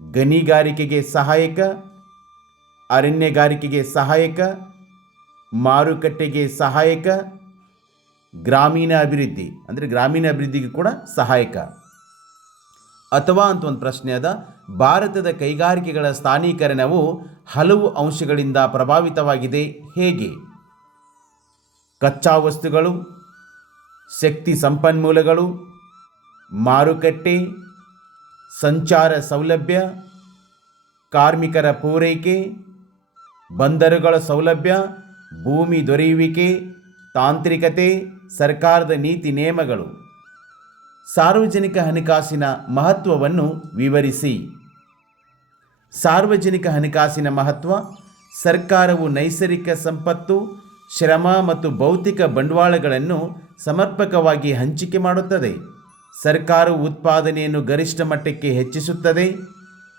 ಗಣಿಗಾರಿಕೆಗೆ ಸಹಾಯಕ, ಅರಣ್ಯಗಾರಿಕೆಗೆ ಸಹಾಯಕ, ಮಾರುಕಟ್ಟೆಗೆ ಸಹಾಯಕ, ಗ್ರಾಮೀಣ ಅಭಿವೃದ್ಧಿ, ಅಂದರೆ ಗ್ರಾಮೀಣ ಅಭಿವೃದ್ಧಿಗೆ ಕೂಡ ಸಹಾಯಕ. ಅಥವಾ ಅಂತ ಒಂದು ಪ್ರಶ್ನೆ ಅದ, ಭಾರತದ ಕೈಗಾರಿಕೆಗಳ ಸ್ಥಾನೀಕರಣವು ಹಲವು ಅಂಶಗಳಿಂದ ಪ್ರಭಾವಿತವಾಗಿದೆ, ಹೇಗೆ? ಕಚ್ಚಾ ವಸ್ತುಗಳು, ಶಕ್ತಿ ಸಂಪನ್ಮೂಲಗಳು, ಮಾರುಕಟ್ಟೆ ಸಂಚಾರ ಸೌಲಭ್ಯ, ಕಾರ್ಮಿಕರ ಪೂರೈಕೆ, ಬಂದರುಗಳ ಸೌಲಭ್ಯ, ಭೂಮಿ ದೊರೆಯುವಿಕೆ, ತಾಂತ್ರಿಕತೆ, ಸರ್ಕಾರದ ನೀತಿ ನಿಯಮಗಳು. ಸಾರ್ವಜನಿಕ ಹಣಕಾಸಿನ ಮಹತ್ವವನ್ನು ವಿವರಿಸಿ. ಸಾರ್ವಜನಿಕ ಹಣಕಾಸಿನ ಮಹತ್ವ, ಸರ್ಕಾರವು ನೈಸರ್ಗಿಕ ಸಂಪತ್ತು, ಶ್ರಮ ಮತ್ತು ಭೌತಿಕ ಬಂಡವಾಳಗಳನ್ನು ಸಮರ್ಪಕವಾಗಿ ಹಂಚಿಕೆ ಮಾಡುತ್ತದೆ. ಸರ್ಕಾರವು ಉತ್ಪಾದನೆಯನ್ನು ಗರಿಷ್ಠ ಮಟ್ಟಕ್ಕೆ ಹೆಚ್ಚಿಸುತ್ತದೆ,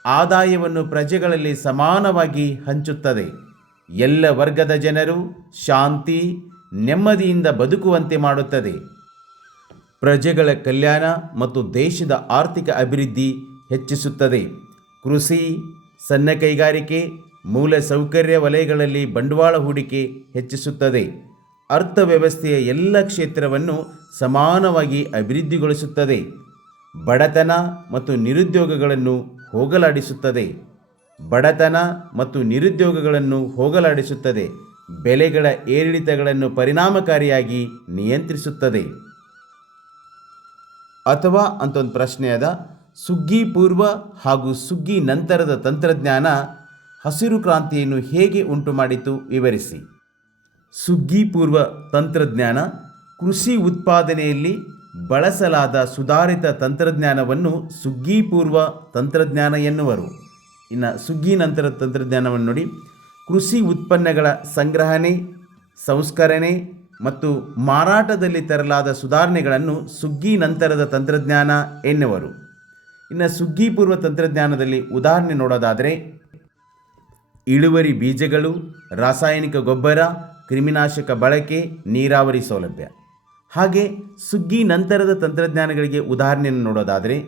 ಆದಾಯವನ್ನು ಪ್ರಜೆಗಳಲ್ಲಿ ಸಮಾನವಾಗಿ ಹಂಚುತ್ತದೆ. ಎಲ್ಲ ವರ್ಗದ ಜನರು ಶಾಂತಿ, ನೆಮ್ಮದಿಯಿಂದ ಬದುಕುವಂತೆ ಮಾಡುತ್ತದೆ. ಪ್ರಜೆಗಳ ಕಲ್ಯಾಣ ಮತ್ತು ದೇಶದ ಆರ್ಥಿಕ ಅಭಿವೃದ್ಧಿ ಹೆಚ್ಚಿಸುತ್ತದೆ. ಕೃಷಿ, ಸಣ್ಣ ಕೈಗಾರಿಕೆ, ಮೂಲಸೌಕರ್ಯ ವಲಯಗಳಲ್ಲಿ ಬಂಡವಾಳ ಹೂಡಿಕೆ ಹೆಚ್ಚಿಸುತ್ತದೆ. ಅರ್ಥವ್ಯವಸ್ಥೆಯ ಎಲ್ಲ ಕ್ಷೇತ್ರವನ್ನು ಸಮಾನವಾಗಿ ಅಭಿವೃದ್ಧಿಗೊಳಿಸುತ್ತದೆ. ಬಡತನ ಮತ್ತು ನಿರುದ್ಯೋಗಗಳನ್ನು ಹೋಗಲಾಡಿಸುತ್ತದೆ. ಬಡತನ ಮತ್ತು ನಿರುದ್ಯೋಗಗಳನ್ನು ಹೋಗಲಾಡಿಸುತ್ತದೆ. ಬೆಲೆಗಳ ಏರಿಳಿತಗಳನ್ನು ಪರಿಣಾಮಕಾರಿಯಾಗಿ ನಿಯಂತ್ರಿಸುತ್ತದೆ. ಅಥವಾ ಅಂತೊಂದು ಪ್ರಶ್ನೆ ಅದ ಸುಗ್ಗಿ ಪೂರ್ವ ಹಾಗೂ ಸುಗ್ಗಿ ನಂತರದ ತಂತ್ರಜ್ಞಾನ ಹಸಿರು ಕ್ರಾಂತಿಯನ್ನು ಹೇಗೆ ಉಂಟು ಮಾಡಿತು ವಿವರಿಸಿ. ಸುಗ್ಗಿ ಪೂರ್ವ ತಂತ್ರಜ್ಞಾನ, ಕೃಷಿ ಉತ್ಪಾದನೆಯಲ್ಲಿ ಬಳಸಲಾದ ಸುಧಾರಿತ ತಂತ್ರಜ್ಞಾನವನ್ನು ಸುಗ್ಗಿಪೂರ್ವ ತಂತ್ರಜ್ಞಾನ ಎನ್ನುವರು. ಇನ್ನು ಸುಗ್ಗಿ ನಂತರ ತಂತ್ರಜ್ಞಾನವನ್ನು ನೋಡಿ. ಕೃಷಿ ಉತ್ಪನ್ನಗಳ ಸಂಗ್ರಹಣೆ, ಸಂಸ್ಕರಣೆ ಮತ್ತು ಮಾರಾಟದಲ್ಲಿ ತರಲಾದ ಸುಧಾರಣೆಗಳನ್ನು ಸುಗ್ಗಿ ನಂತರದ ತಂತ್ರಜ್ಞಾನ ಎನ್ನುವರು. ಇನ್ನು ಸುಗ್ಗಿ ಪೂರ್ವ ತಂತ್ರಜ್ಞಾನದಲ್ಲಿ ಉದಾಹರಣೆ ನೋಡೋದಾದರೆ, ಇಳುವರಿ ಬೀಜಗಳು, ರಾಸಾಯನಿಕ ಗೊಬ್ಬರ ಕ್ರಿಮಿನಾಶಕ ಬಳಕೆ ನೀರಾವರಿ ಸೌಲಭ್ಯ. ಹಾಗೆ ಸುಗ್ಗಿ ನಂತರದ ತಂತ್ರಜ್ಞಾನಗಳಿಗೆ ಉದಾಹರಣೆಯನ್ನು ನೋಡೋದಾದರೆ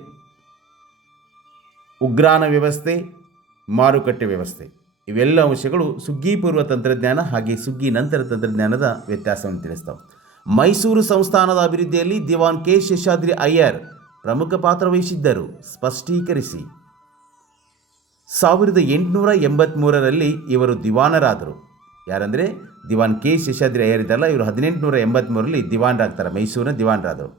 ಉಗ್ರಾಣ ವ್ಯವಸ್ಥೆ, ಮಾರುಕಟ್ಟೆ ವ್ಯವಸ್ಥೆ. ಇವೆಲ್ಲ ಅಂಶಗಳು ಸುಗ್ಗಿ ಪೂರ್ವ ತಂತ್ರಜ್ಞಾನ ಹಾಗೆ ಸುಗ್ಗಿ ನಂತರ ತಂತ್ರಜ್ಞಾನದ ವ್ಯತ್ಯಾಸವನ್ನು ತಿಳಿಸ್ತಾವೆ. ಮೈಸೂರು ಸಂಸ್ಥಾನದ ಅಭಿವೃದ್ಧಿಯಲ್ಲಿ ದಿವಾನ್ ಕೆ. ಶೇಷಾದ್ರಿ ಅಯ್ಯರ್ ಪ್ರಮುಖ ಪಾತ್ರ ವಹಿಸಿದ್ದರು. ಸ್ಪಷ್ಟೀಕರಿಸಿ. ಸಾವಿರದ ಎಂಟುನೂರ ಎಂಬತ್ತ್ಮೂರರಲ್ಲಿ ಇವರು ದಿವಾನರಾದರು. ಯಾರಂದರೆ ದಿವಾನ್ ಕೆ ಶೇಷಾದ್ರಿ ಅಯ್ಯರ್ ಇದ್ದಲ್ಲ ಇವರು ಹದಿನೆಂಟುನೂರ ಎಂಬತ್ತ್ಮೂರರಲ್ಲಿ ದಿವಾನ್ರಾಗ್ತಾರೆ, ಮೈಸೂರಿನ ದಿವಾನ್ರಾದರು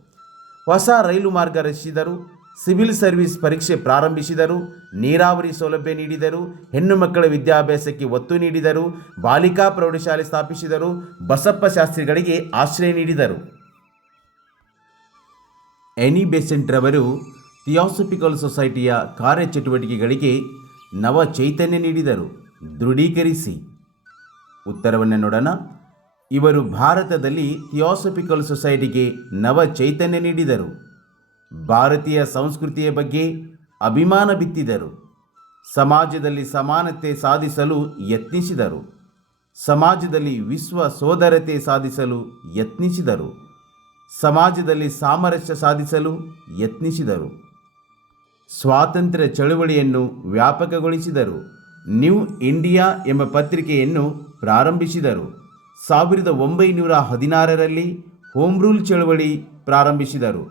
ಹೊಸ ರೈಲು ಮಾರ್ಗ ರಚಿಸಿದರು ಸಿವಿಲ್ ಸರ್ವಿಸ್ ಪರೀಕ್ಷೆ ಪ್ರಾರಂಭಿಸಿದರು, ನೀರಾವರಿ ಸೌಲಭ್ಯ ನೀಡಿದರು, ಹೆಣ್ಣು ಮಕ್ಕಳ ವಿದ್ಯಾಭ್ಯಾಸಕ್ಕೆ ಒತ್ತು ನೀಡಿದರು, ಬಾಲಿಕಾ ಪ್ರೌಢಶಾಲೆ ಸ್ಥಾಪಿಸಿದರು, ಬಸಪ್ಪ ಶಾಸ್ತ್ರಿಗಳಿಗೆ ಆಶ್ರಯ ನೀಡಿದರು. ಎನಿ ಬೆಸೆಂಟ್ ರವರು ಥಿಯಾಸಫಿಕಲ್ ಸೊಸೈಟಿಯ ಕಾರ್ಯಚಟುವಟಿಕೆಗಳಿಗೆ ನವ ಚೈತನ್ಯ ನೀಡಿದರು. ದೃಢೀಕರಿಸಿ. ಉತ್ತರವನ್ನು ನೋಡೋಣ. ಇವರು ಭಾರತದಲ್ಲಿ ಥಿಯಾಸಫಿಕಲ್ ಸೊಸೈಟಿಗೆ ನವ ಚೈತನ್ಯ ನೀಡಿದರು. ಭಾರತೀಯ ಸಂಸ್ಕೃತಿಯ ಬಗ್ಗೆ ಅಭಿಮಾನ ಬಿತ್ತಿದರು. ಸಮಾಜದಲ್ಲಿ ಸಮಾನತೆ ಸಾಧಿಸಲು ಯತ್ನಿಸಿದರು. ಸಮಾಜದಲ್ಲಿ ವಿಶ್ವ ಸೋದರತೆ ಸಾಧಿಸಲು ಯತ್ನಿಸಿದರು. ಸಮಾಜದಲ್ಲಿ ಸಾಮರಸ್ಯ ಸಾಧಿಸಲು ಯತ್ನಿಸಿದರು. ಸ್ವಾತಂತ್ರ್ಯ ಚಳುವಳಿಯನ್ನು ವ್ಯಾಪಕಗೊಳಿಸಿದರು. ನ್ಯೂ ಇಂಡಿಯಾ ಎಂಬ ಪತ್ರಿಕೆಯನ್ನು ಪ್ರಾರಂಭಿಸಿದರು. ಸಾವಿರದ ಒಂಬೈನೂರ ಹದಿನಾರರಲ್ಲಿ ಹೋಮ್ ರೂಲ್ ಚಳುವಳಿ ಪ್ರಾರಂಭಿಸಿದರು.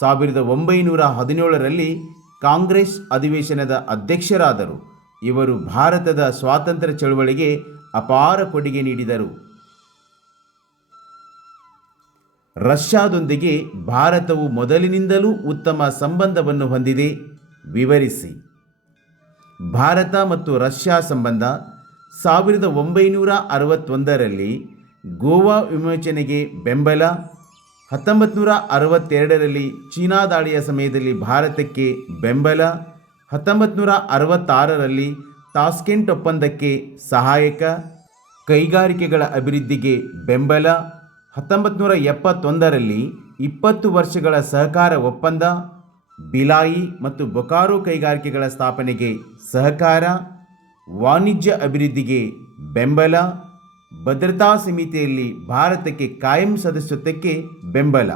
ಸಾವಿರದ ಒಂಬೈನೂರ ಹದಿನೇಳರಲ್ಲಿ ಕಾಂಗ್ರೆಸ್ ಅಧಿವೇಶನದ ಅಧ್ಯಕ್ಷರಾದರು. ಇವರು ಭಾರತದ ಸ್ವಾತಂತ್ರ್ಯ ಚಳವಳಿಗೆ ಅಪಾರ ಕೊಡುಗೆ ನೀಡಿದರು. ರಷ್ಯಾದೊಂದಿಗೆ ಭಾರತವು ಮೊದಲಿನಿಂದಲೂ ಉತ್ತಮ ಸಂಬಂಧವನ್ನು ಹೊಂದಿದೆ. ವಿವರಿಸಿ. ಭಾರತ ಮತ್ತು ರಷ್ಯಾ ಸಂಬಂಧ ಸಾವಿರದ ಒಂಬೈನೂರ ಅರವತ್ತೊಂದರಲ್ಲಿ ಗೋವಾ ವಿಮೋಚನೆಗೆ ಬೆಂಬಲ ಹತ್ತೊಂಬತ್ತು ನೂರ ಅರವತ್ತೆರಡರಲ್ಲಿ ಚೀನಾ ದಾಳಿಯ ಸಮಯದಲ್ಲಿ ಭಾರತಕ್ಕೆ ಬೆಂಬಲ ಹತ್ತೊಂಬತ್ತು ನೂರ ಅರವತ್ತಾರರಲ್ಲಿ ತಾಸ್ಕೆಂಟ್ ಒಪ್ಪಂದಕ್ಕೆ ಸಹಾಯಕ, ಕೈಗಾರಿಕೆಗಳ ಅಭಿವೃದ್ಧಿಗೆ ಬೆಂಬಲ ಹತ್ತೊಂಬತ್ತು ನೂರ ಎಪ್ಪತ್ತೊಂದರಲ್ಲಿ ಇಪ್ಪತ್ತು ವರ್ಷಗಳ ಸಹಕಾರ ಒಪ್ಪಂದ, ಬಿಲಾಯಿ ಮತ್ತು ಬೊಕಾರೋ ಕೈಗಾರಿಕೆಗಳ ಸ್ಥಾಪನೆಗೆ ಸಹಕಾರ ವಾಣಿಜ್ಯ ಅಭಿವೃದ್ಧಿಗೆ ಬೆಂಬಲ, ಭದ್ರತಾ ಸಮಿತಿಯಲ್ಲಿ ಭಾರತಕ್ಕೆ ಕಾಯಂ ಸದಸ್ಯತ್ವಕ್ಕೆ ಬೆಂಬಲ.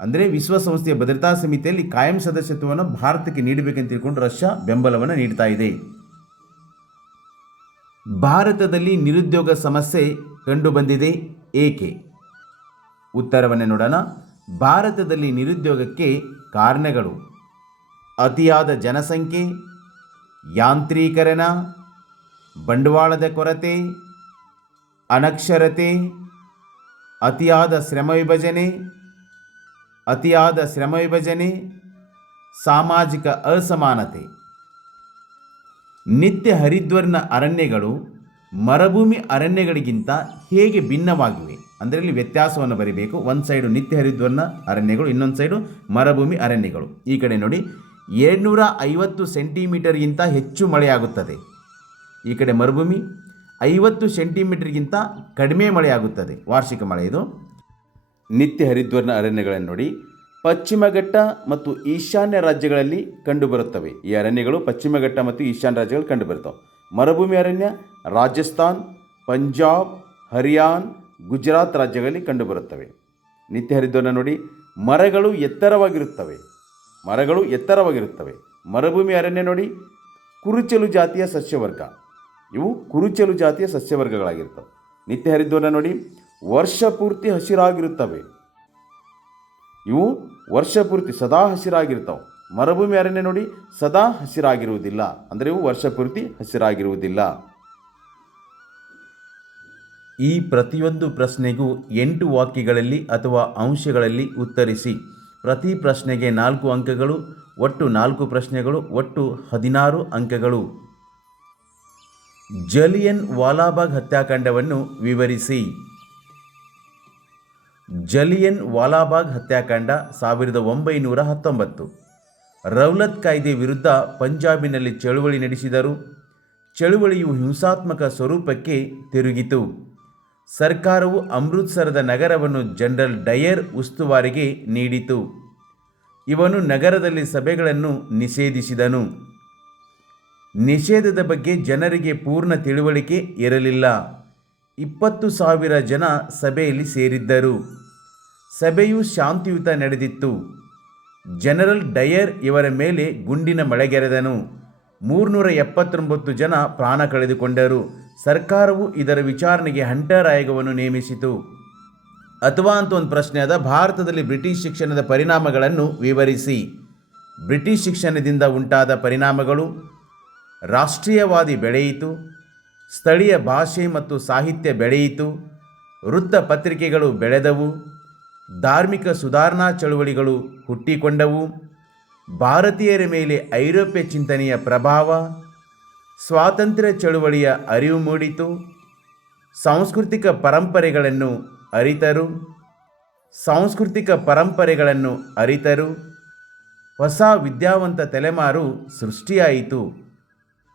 ಅಂದರೆ ವಿಶ್ವಸಂಸ್ಥೆಯ ಭದ್ರತಾ ಸಮಿತಿಯಲ್ಲಿ ಕಾಯಂ ಸದಸ್ಯತ್ವವನ್ನು ಭಾರತಕ್ಕೆ ನೀಡಬೇಕೆಂದು ತಿಳ್ಕೊಂಡು ರಷ್ಯಾ ಬೆಂಬಲವನ್ನು ನೀಡ್ತಾ ಇದೆ. ಭಾರತದಲ್ಲಿ ನಿರುದ್ಯೋಗ ಸಮಸ್ಯೆ ಕಂಡುಬಂದಿದೆ ಏಕೆ? ಉತ್ತರವನ್ನು ನೋಡೋಣ. ಭಾರತದಲ್ಲಿ ನಿರುದ್ಯೋಗಕ್ಕೆ ಕಾರಣಗಳು. ಅತಿಯಾದ ಜನಸಂಖ್ಯೆ ಯಾಂತ್ರೀಕರಣ, ಬಂಡವಾಳದ ಕೊರತೆ, ಅನಕ್ಷರತೆ, ಅತಿಯಾದ ಶ್ರಮ ವಿಭಜನೆ, ಅತಿಯಾದ ಶ್ರಮ ವಿಭಜನೆ, ಸಾಮಾಜಿಕ ಅಸಮಾನತೆ. ನಿತ್ಯ ಹರಿದ್ವರ್ಣ ಅರಣ್ಯಗಳು ಮರಭೂಮಿ ಅರಣ್ಯಗಳಿಗಿಂತ ಹೇಗೆ ಭಿನ್ನವಾಗಿವೆ? ಅಂದರೆ ಇಲ್ಲಿ ವ್ಯತ್ಯಾಸವನ್ನು ಬರೀಬೇಕು. ಒಂದು ಸೈಡು ನಿತ್ಯ ಹರಿದ್ವರ್ಣ ಅರಣ್ಯಗಳು, ಇನ್ನೊಂದು ಸೈಡು ಮರಭೂಮಿ ಅರಣ್ಯಗಳು. ಈ ಕಡೆ ನೋಡಿ ಏಳ್ನೂರ ಐವತ್ತು ಸೆಂಟಿಮೀಟರ್ಗಿಂತ ಹೆಚ್ಚು ಮಳೆಯಾಗುತ್ತದೆ. ಈ ಕಡೆ ಮರುಭೂಮಿ ಐವತ್ತು ಸೆಂಟಿಮೀಟರ್ಗಿಂತ ಕಡಿಮೆ ಮಳೆಯಾಗುತ್ತದೆ. ವಾರ್ಷಿಕ ಮಳೆ ಇದು. ನಿತ್ಯ ಹರಿದ್ವರ್ಣ ಅರಣ್ಯಗಳನ್ನು ನೋಡಿ ಪಶ್ಚಿಮ ಘಟ್ಟ ಮತ್ತು ಈಶಾನ್ಯ ರಾಜ್ಯಗಳಲ್ಲಿ ಕಂಡುಬರುತ್ತವೆ. ಈ ಅರಣ್ಯಗಳು ಪಶ್ಚಿಮ ಘಟ್ಟ ಮತ್ತು ಈಶಾನ್ಯ ರಾಜ್ಯಗಳು ಕಂಡುಬರುತ್ತವೆ. ಮರುಭೂಮಿ ಅರಣ್ಯ ರಾಜಸ್ಥಾನ್, ಪಂಜಾಬ್, ಹರಿಯಾಣ, ಗುಜರಾತ್ ರಾಜ್ಯಗಳಲ್ಲಿ ಕಂಡುಬರುತ್ತವೆ. ನಿತ್ಯ ಹರಿದ್ವರ್ಣ ನೋಡಿ ಮರಗಳು ಎತ್ತರವಾಗಿರುತ್ತವೆ. ಮರಗಳು ಎತ್ತರವಾಗಿರುತ್ತವೆ. ಮರುಭೂಮಿ ಅರಣ್ಯ ನೋಡಿ. ಕುರುಚಲು ಜಾತಿಯ ಸಸ್ಯವರ್ಗ. ಇವು ಕುರುಚಲು ಜಾತಿಯ ಸಸ್ಯವರ್ಗಗಳಾಗಿರ್ತವೆ ನಿತ್ಯ ಹರಿದ್ವರ್ಣ ನೋಡಿ. ವರ್ಷ ಪೂರ್ತಿ ಹಸಿರಾಗಿರುತ್ತವೆ. ಇವು ವರ್ಷ ಪೂರ್ತಿ ಸದಾ ಹಸಿರಾಗಿರ್ತವೆ ಮರುಭೂಮಿ ಅರಣ್ಯ ನೋಡಿ. ಸದಾ ಹಸಿರಾಗಿರುವುದಿಲ್ಲ. ಅಂದರೆ ಇವು ವರ್ಷ ಪೂರ್ತಿ ಹಸಿರಾಗಿರುವುದಿಲ್ಲ. ಈ ಪ್ರತಿಯೊಂದು ಪ್ರಶ್ನೆಗೂ ಎಂಟು ವಾಕ್ಯಗಳಲ್ಲಿ ಅಥವಾ ಅಂಶಗಳಲ್ಲಿ ಉತ್ತರಿಸಿ ಪ್ರತಿ ಪ್ರಶ್ನೆಗೆ ನಾಲ್ಕು ಅಂಕಗಳು, ಒಟ್ಟು ನಾಲ್ಕು ಪ್ರಶ್ನೆಗಳು, ಒಟ್ಟು ಹದಿನಾರು ಅಂಕಗಳು. ಜಲಿಯನ್ ವಾಲಾಬಾಗ್ ಹತ್ಯಾಕಾಂಡವನ್ನು ವಿವರಿಸಿ. ಜಲಿಯನ್ ವಾಲಾಬಾಗ್ ಹತ್ಯಾಕಾಂಡ ಸಾವಿರದ ಒಂಬೈನೂರ ಹತ್ತೊಂಬತ್ತು. ರೌಲತ್ ಕಾಯ್ದೆ ವಿರುದ್ಧ ಪಂಜಾಬಿನಲ್ಲಿ ಚಳುವಳಿ ನಡೆಸಿದರು. ಚಳುವಳಿಯು ಹಿಂಸಾತ್ಮಕ ಸ್ವರೂಪಕ್ಕೆ ತಿರುಗಿತು. ಸರ್ಕಾರವು ಅಮೃತ್ಸರದ ನಗರವನ್ನು ಜನರಲ್ ಡಯರ್ ಉಸ್ತುವಾರಿಗೆ ನೀಡಿತು. ಇವನು ನಗರದಲ್ಲಿ ಸಭೆಗಳನ್ನು ನಿಷೇಧಿಸಿದನು. ನಿಷೇಧದ ಬಗ್ಗೆ ಜನರಿಗೆ ಪೂರ್ಣ ತಿಳುವಳಿಕೆ ಇರಲಿಲ್ಲ. ಇಪ್ಪತ್ತು ಸಾವಿರ ಜನ ಸಭೆಯಲ್ಲಿ ಸೇರಿದ್ದರು. ಸಭೆಯು ಶಾಂತಿಯುತ ನಡೆದಿತ್ತು. ಜನರಲ್ ಡಯರ್ ಇವರ ಮೇಲೆ ಗುಂಡಿನ ಮಳೆಗೆರೆದನು. ಮೂರ್ನೂರ ಎಪ್ಪತ್ತೊಂಬತ್ತು ಜನ ಪ್ರಾಣ ಕಳೆದುಕೊಂಡರು. ಸರ್ಕಾರವು ಇದರ ವಿಚಾರಣೆಗೆ ಹಂಟರ್ ಆಯೋಗವನ್ನು ನೇಮಿಸಿತು. ಅಥವಾ ಅಂತ ಒಂದು ಪ್ರಶ್ನೆ ಅದ. ಭಾರತದಲ್ಲಿ ಬ್ರಿಟಿಷ್ ಶಿಕ್ಷಣದ ಪರಿಣಾಮಗಳನ್ನು ವಿವರಿಸಿ. ಬ್ರಿಟಿಷ್ ಶಿಕ್ಷಣದಿಂದ ಉಂಟಾದ ಪರಿಣಾಮಗಳು, ರಾಷ್ಟ್ರೀಯವಾದಿ ಬೆಳೆಯಿತು, ಸ್ಥಳೀಯ ಭಾಷೆ ಮತ್ತು ಸಾಹಿತ್ಯ ಬೆಳೆಯಿತು, ವೃತ್ತ ಪತ್ರಿಕೆಗಳು ಬೆಳೆದವು, ಧಾರ್ಮಿಕ ಸುಧಾರಣಾ ಚಳುವಳಿಗಳು ಹುಟ್ಟಿಕೊಂಡವು ಭಾರತೀಯರ ಮೇಲೆ ಐರೋಪ್ಯ ಚಿಂತನೆಯ ಪ್ರಭಾವ, ಸ್ವಾತಂತ್ರ್ಯ ಚಳುವಳಿಯ ಅರಿವು ಮೂಡಿತು, ಸಾಂಸ್ಕೃತಿಕ ಪರಂಪರೆಗಳನ್ನು ಅರಿತರು, ಸಾಂಸ್ಕೃತಿಕ ಪರಂಪರೆಗಳನ್ನು ಅರಿತರು, ಹೊಸ ವಿದ್ಯಾವಂತ ತಲೆಮಾರು ಸೃಷ್ಟಿಯಾಯಿತು,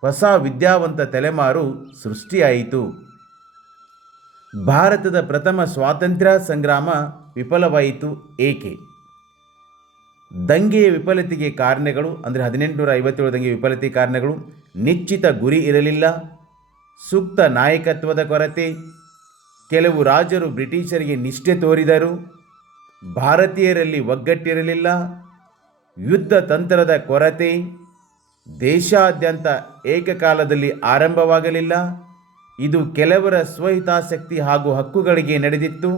ಹೊಸ ವಿದ್ಯಾವಂತ ತಲೆಮಾರು ಸೃಷ್ಟಿಯಾಯಿತು. ಭಾರತದ ಪ್ರಥಮ ಸ್ವಾತಂತ್ರ್ಯ ಸಂಗ್ರಾಮ ವಿಫಲವಾಯಿತು ಏಕೆ? ದಂಗೆಯ ವಿಫಲತೆಗೆ ಕಾರಣಗಳು, ಅಂದರೆ ಹದಿನೆಂಟುನೂರ ಐವತ್ತೇಳು ದಂಗೆ ವಿಫಲತೆ ಕಾರಣಗಳು, ನಿಶ್ಚಿತ ಗುರಿ ಇರಲಿಲ್ಲ, ಸೂಕ್ತ ನಾಯಕತ್ವದ ಕೊರತೆ, ಕೆಲವು ರಾಜರು ಬ್ರಿಟಿಷರಿಗೆ ನಿಷ್ಠೆ ತೋರಿದರು, ಭಾರತೀಯರಲ್ಲಿ ಒಗ್ಗಟ್ಟಿರಲಿಲ್ಲ, ಯುದ್ಧ ತಂತ್ರದ ಕೊರತೆ, ದೇಶಾದ್ಯಂತ ಏಕಕಾಲದಲ್ಲಿ ಆರಂಭವಾಗಲಿಲ್ಲ, ಇದು ಕೆಲವರ ಸ್ವಹಿತಾಸಕ್ತಿ ಹಾಗೂ ಹಕ್ಕುಗಳಿಗೆ ನಡೆದಿತ್ತು,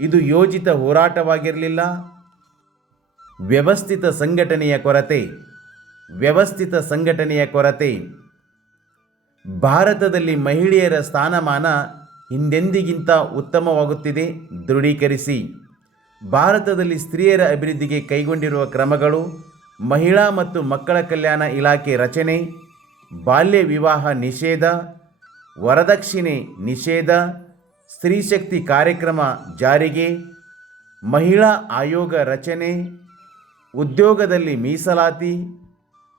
ಇದು ಯೋಜಿತ ಹೋರಾಟವಾಗಿರಲಿಲ್ಲ. ವ್ಯವಸ್ಥಿತ ಸಂಘಟನೆಯ ಕೊರತೆ, ವ್ಯವಸ್ಥಿತ ಸಂಘಟನೆಯ ಕೊರತೆ. ಭಾರತದಲ್ಲಿ ಮಹಿಳೆಯರ ಸ್ಥಾನಮಾನ ಹಿಂದೆಂದಿಗಿಂತ ಉತ್ತಮವಾಗುತ್ತಿದೆ, ದೃಢೀಕರಿಸಿ. ಭಾರತದಲ್ಲಿ ಸ್ತ್ರೀಯರ ಅಭಿವೃದ್ಧಿಗೆ ಕೈಗೊಂಡಿರುವ ಕ್ರಮಗಳು, ಮಹಿಳಾ ಮತ್ತು ಮಕ್ಕಳ ಕಲ್ಯಾಣ ಇಲಾಖೆ ರಚನೆ, ಬಾಲ್ಯ ವಿವಾಹ ನಿಷೇಧ, ವರದಕ್ಷಿಣೆ ನಿಷೇಧ ಸ್ತ್ರೀಶಕ್ತಿ ಕಾರ್ಯಕ್ರಮ ಜಾರಿಗೆ, ಮಹಿಳಾ ಆಯೋಗ ರಚನೆ ಉದ್ಯೋಗದಲ್ಲಿ ಮೀಸಲಾತಿ,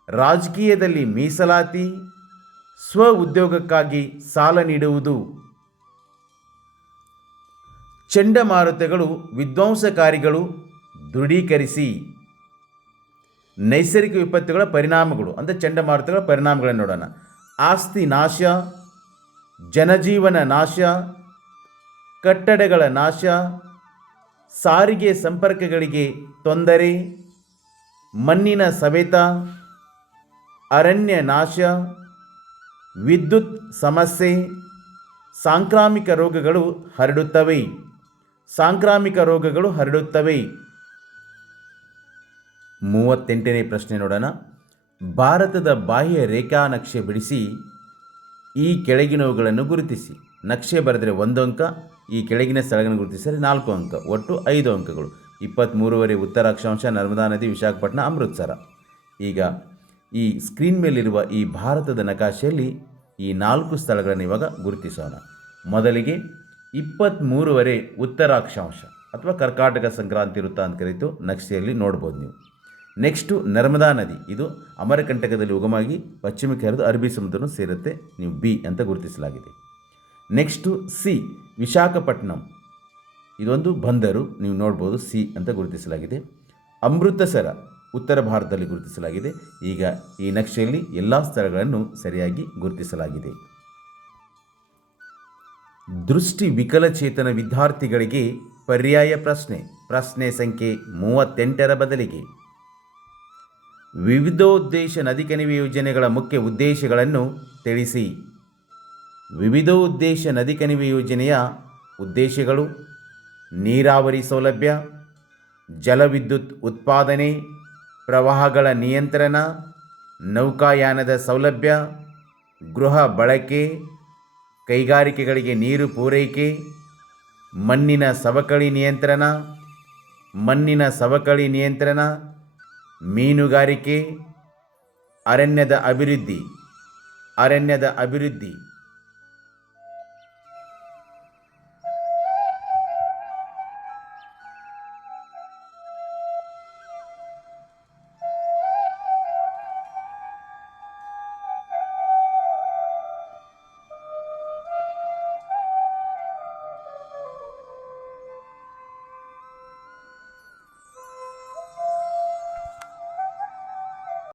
ರಾಜಕೀಯದಲ್ಲಿ ಮೀಸಲಾತಿ, ಸ್ವ ಉದ್ಯೋಗಕ್ಕಾಗಿ ಸಾಲ ನೀಡುವುದು. ಚಂಡಮಾರುತಗಳು ವಿಧ್ವಂಸಕಾರಿಗಳು ದೃಢೀಕರಿಸಿ. ನೈಸರ್ಗಿಕ ವಿಪತ್ತುಗಳ ಪರಿಣಾಮಗಳು ಅಂದರೆ ಚಂಡಮಾರುತಗಳ ಪರಿಣಾಮಗಳನ್ನು ನೋಡೋಣ. ಆಸ್ತಿ ನಾಶ, ಜನಜೀವನ ನಾಶ, ಕಟ್ಟಡಗಳ ನಾಶ, ಸಾರಿಗೆ ಸಂಪರ್ಕಗಳಿಗೆ ತೊಂದರೆ ಮಣ್ಣಿನ ಸವೆತ, ಅರಣ್ಯ ನಾಶ, ವಿದ್ಯುತ್ ಸಮಸ್ಯೆ, ಸಾಂಕ್ರಾಮಿಕ ರೋಗಗಳು ಹರಡುತ್ತವೆ. ಸಾಂಕ್ರಾಮಿಕ ರೋಗಗಳು ಹರಡುತ್ತವೆ. ಮೂವತ್ತೆಂಟನೇ ಪ್ರಶ್ನೆ ನೋಡೋಣ. ಭಾರತದ ಬಾಹ್ಯ ರೇಖಾ ನಕ್ಷೆ ಬಿಡಿಸಿ ಈ ಕೆಳಗಿನವುಗಳನ್ನು ಗುರುತಿಸಿ. ನಕ್ಷೆ ಬರೆದರೆ ಒಂದು ಅಂಕ, ಈ ಕೆಳಗಿನ ಸ್ಥಳಗಳನ್ನು ಗುರುತಿಸಿದರೆ ನಾಲ್ಕು ಅಂಕ, ಒಟ್ಟು ಐದು ಅಂಕಗಳು. ಇಪ್ಪತ್ತ್ಮೂರುವರೆ ಉತ್ತರ ಅಕ್ಷಾಂಶ ನರ್ಮದಾ ನದಿ, ವಿಶಾಖಪಟ್ಟಣ, ಅಮೃತ್ಸರ. ಈಗ ಈ ಸ್ಕ್ರೀನ್ ಮೇಲಿರುವ ಈ ಭಾರತದ ನಕಾಶೆಯಲ್ಲಿ ಈ ನಾಲ್ಕು ಸ್ಥಳಗಳನ್ನು ಇವಾಗ ಗುರುತಿಸೋಣ. ಮೊದಲಿಗೆ ಇಪ್ಪತ್ತ್ಮೂರುವರೆ ಉತ್ತರಾಕ್ಷಾಂಶ ಅಥವಾ ಕರ್ಕಾಟಕ ಸಂಕ್ರಾಂತಿ ವೃತ್ತ ಅಂತ ಕರೀತು ನಕ್ಷೆಯಲ್ಲಿ ನೋಡ್ಬೋದು ನೀವು. ನೆಕ್ಸ್ಟು ನರ್ಮದಾ ನದಿ. ಇದು ಅಮರಕಂಟಕದಲ್ಲಿ ಉಗಮಾಗಿ ಪಶ್ಚಿಮಕ್ಕೆ ಹರಿದು ಅರಬ್ಬಿ ಸಮುದ್ರನೂ ಸೇರುತ್ತೆ. ನೀವು ಬಿ ಅಂತ ಗುರುತಿಸಲಾಗಿದೆ. Next C Visakhapatnam. ಇದೊಂದು ಬಂದರು ನೀವು ನೋಡ್ಬೋದು ಸಿ ಅಂತ ಗುರುತಿಸಲಾಗಿದೆ. ಅಮೃತಸರ, ಉತ್ತರ ಭಾರತದಲ್ಲಿ ಗುರುತಿಸಲಾಗಿದೆ. ಈಗ ಈ ನಕ್ಷೆಯಲ್ಲಿ ಎಲ್ಲ ಸ್ಥಳಗಳನ್ನು ಸರಿಯಾಗಿ ಗುರುತಿಸಲಾಗಿದೆ. ದೃಷ್ಟಿ ವಿಕಲಚೇತನ ವಿದ್ಯಾರ್ಥಿಗಳಿಗೆ ಪರ್ಯಾಯ ಪ್ರಶ್ನೆ. ಪ್ರಶ್ನೆ ಸಂಖ್ಯೆ ಮೂವತ್ತೆಂಟರ ಬದಲಿಗೆ. ವಿವಿಧೋದ್ದೇಶ ನದಿ ಕಣಿವೆ ಯೋಜನೆಗಳ ಮುಖ್ಯ ಉದ್ದೇಶಗಳನ್ನು ತಿಳಿಸಿ. ವಿವಿಧೋದ್ದೇಶ ನದಿ ಕಣಿವೆ ಯೋಜನೆಯ ಉದ್ದೇಶಗಳು ನೀರಾವರಿ ಸೌಲಭ್ಯ, ಜಲವಿದ್ಯುತ್ ಉತ್ಪಾದನೆ, ಪ್ರವಾಹಗಳ ನಿಯಂತ್ರಣ, ನೌಕಾಯಾನದ ಸೌಲಭ್ಯ, ಗೃಹ ಬಳಕೆ, ಕೈಗಾರಿಕೆಗಳಿಗೆ ನೀರು ಪೂರೈಕೆ, ಮಣ್ಣಿನ ಸವಕಳಿ ನಿಯಂತ್ರಣ, ಮಣ್ಣಿನ ಸವಕಳಿ ನಿಯಂತ್ರಣ, ಮೀನುಗಾರಿಕೆ, ಅರಣ್ಯದ ಅಭಿವೃದ್ಧಿ ಅರಣ್ಯದ ಅಭಿವೃದ್ಧಿ.